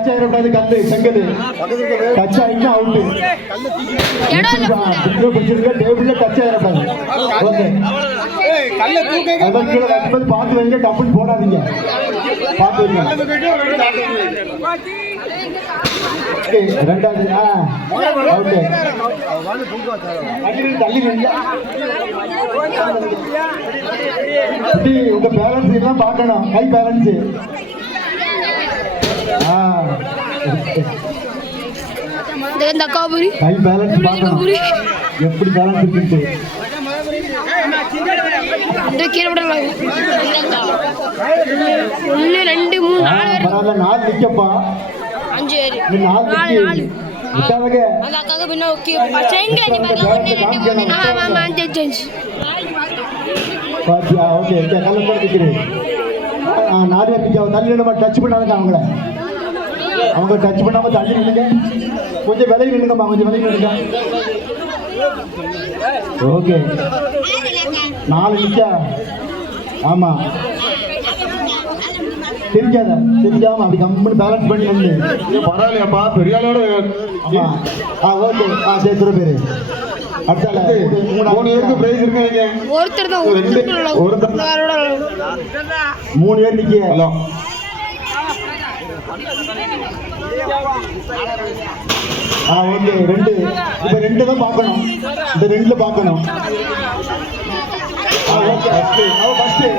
Touch ஆயிடக்கூடாது கல்லு செங்கல் டச் ஆயிட்டா அவுட்டு டேபிள்ல டச் ஆயிடக்கூடாது ஓகே. கீழே வைக்கும்போது பார்த்து வைங்க டப்புன்னு போடாதீங்க. பார்த்து வைங்க. ரெண்டாவது ஆ. ஓகே. தள்ளி உங்க எல்லாம் பார்க்கணும். கை ஆ இந்த இந்த அக்கா புரி கை பேலன்ஸ் பார்க்கணும் புரி எப்படி பேலன்ஸ் இருக்குன்ட்டு இந்த கீழே விடலாம் ஒன்று ரெண்டு மூணு நாலு பேர் பரவாயில்ல நாலு நிக்கப்பா அஞ்சு நீ நாலு நாலு நிக்கு நாலு நிக்காதங்க அந்த அக்காவுக்கு பின்ன ஓகே செங்க நீ பாருங்க ஒன்று ரெண்டு மூணு ஆமாம் ஆமாம் அஞ்சு அஞ்சு அஞ்சு பாத்தியா ஓகே ஓகே கல்ல கூட நிக்கிறேன் ஆ நாலு பேர் நிக்க தள்ளி நம்ம டச் பண்ணாதங்க அவங்கள அவங்க டச் பண்ணாம தள்ளி நில்லுங்க. கொஞ்சம் விலகி நில்லுங்கம்மா கொஞ்சம் விலகி நில்லுங்க. ஓகே. நாலு நிக்கா? ஆமா. தெரிஞ்சாத? தெரியாம அப்படி கம்முன்னு பேலன்ஸ் பண்ணி நில்லு. பரவாயில்லையாப்பா? பெரிய ஆளோட ஆ ஓகே. ஆ சரி துறை பேரு. மூணு பேருக்கு பிரைஸ் இருக்கு ஒருத்தர் தான் ஒருத்தர். மூணு பேர் நிக்க ஹலோ. ஆ ஓகே ரெண்டு. இப்ப ரெண்டு தான் பார்க்கணும். இந்த ரெண்டு பார்க்கணும். ஆ ஓகே